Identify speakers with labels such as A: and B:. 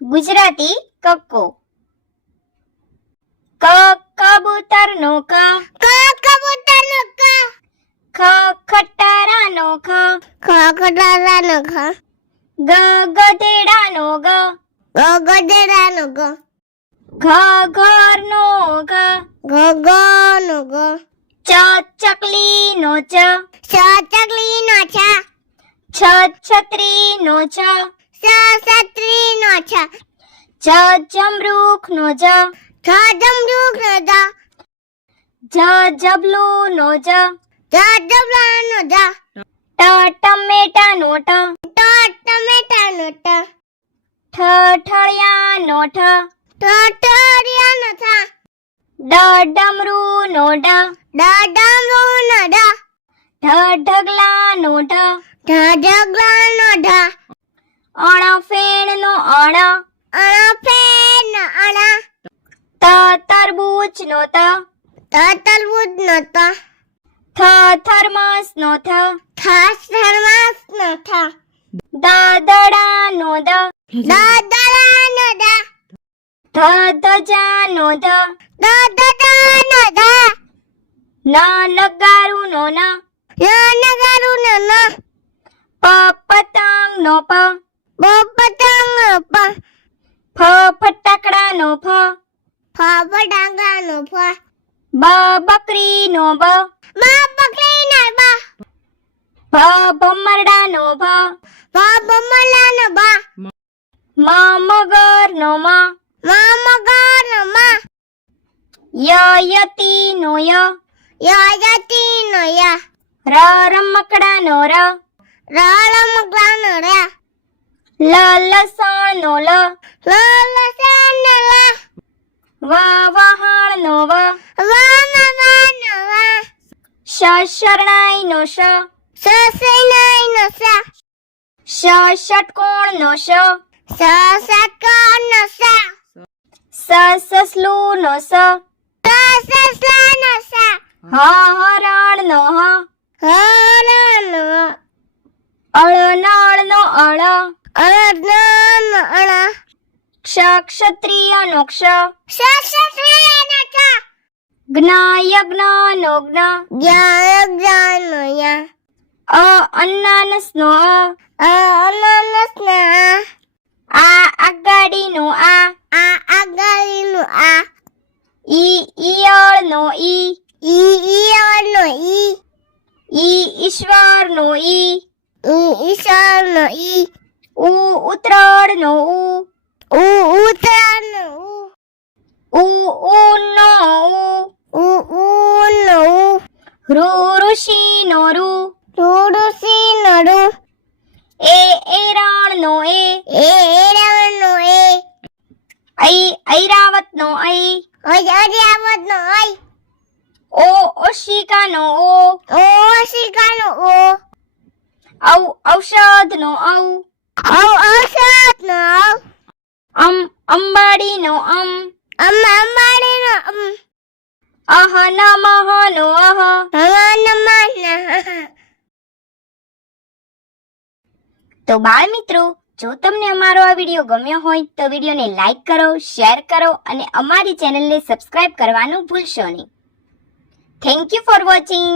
A: ગુજરાતી કક્કો. ક કબૂતરનો ક.
B: ક કબૂતરનો ક.
A: ખ ખટારાનો ખ.
B: ખ કટારાનો ખ.
A: ગ ગધેડાનો ગ.
B: ગ ગધેડાનો ગ.
A: ઘ ઘરનો ઘ
B: ગ ગનો ગ.
A: ચ ચકલીનો ચ.
B: ચ ચકલી નો છ.
A: છ છત્રીનો છ
B: સ સત્રીનો જ
A: જ જમરૂખનો જ.
B: ઝ જમરૂખનો જ.
A: જ જબલુનો જ.
B: ઝ ડબલાનો જ.
A: ટ ટમેટાનો ટ.
B: ટ ટમેટાનો ટ.
A: ઠ ઠળિયાનો ઠ.
B: ઠ ઠળિયાનો ઠ.
A: ડ ડમરૂનો ડ.
B: ડ ડમરૂનો ડ.
A: ઢ ઢગલાનો ઢ.
B: ઢ ઢગલાનો ઢ.
A: અણ? ફેણનો અણ
B: અણ ફેરનો અણ.
A: ત ત
B: ત તરબૂચનો ત
A: થ થર્મસનો થ
B: થ થર્માસનો થ
A: દ દડાનો દ
B: દ દડાનો દ
A: ધ ધજાનો ધ
B: દ દડાનો દ
A: ન નગારુનો ન
B: ન નગારુનો ન
A: પ
B: પતંગ નો પ
A: ફ ફટાકડાનો ફ
B: ફ ફટાકડાનો ફ
A: બ બકરીનો બ
B: બ બકરીનો બ
A: ભ ભમરડાનો ભ
B: ભ ભમલાનો બ
A: મ મગરનો મ
B: મ મગરનો મ
A: ય યતીનો ય
B: ય યતીનો ય
A: ર રમકડાનો ર
B: ર રમકડાનો ર
A: લ લસણનો લ
B: લ લસણનો લ.
A: વ વહાણનો વ
B: વ મવાનો વ.
A: શ શરણાઈનો શ
B: સ. સૈનાઈનો સ.
A: શ ષટકોણનો શ
B: સ. સટકોનો સ.
A: સ સસલુનો સ.
B: સ સસલાનો સ.
A: હ હરણનો હ.
B: હરણનો
A: અળ નળનો અળ
B: અળનો અળ.
A: ક્ષ ક્ષત્રિયનો ક્ષ.
B: સ સસલાનો સ
A: જ્ઞ યજ્ઞનો જ્ઞ.
B: જ્ઞાન જ્ઞાનો ય.
A: અ અન્નાનસનો અ.
B: અ અનનસનો આ
A: આ આગાડીનો આ.
B: આ આગળનું આ.
A: ઈ ઈયળનો ઈ.
B: ઈ ઈયળનો ઈ.
A: ઈ ઈશ્વરનો ઈ.
B: ઈ ઈશ્વરનો ઈ.
A: ઉ ઉતરણ નો ઉ
B: ઉ ઉતરણ નો
A: ઉ ઉ ઉ નો
B: ઉ ઉ ઉ
A: નો ઉ રુ
B: ઋષિ નો
A: એ એરણ એ
B: એ એ
A: ઐ ઐરાવત નો ઐ
B: ઓય ઐરાવત નો ઐ
A: ઓ ઓશિકા નો
B: ઓ ઓશિકા નો ઓ
A: ઔ ઔષધ નો
B: ઔ ઔ
A: અમ અમ.
B: અમ અમ.
A: અહ અહ. તો બાળ મિત્રો જો તમને અમારો આ વીડિયો ગમ્યો હોય તો વિડીયોને લાઈક કરો શેર કરો અને અમારી ચેનલને સબસ્ક્રાઇબ કરવાનું ભૂલશો નહીં. Thank you for watching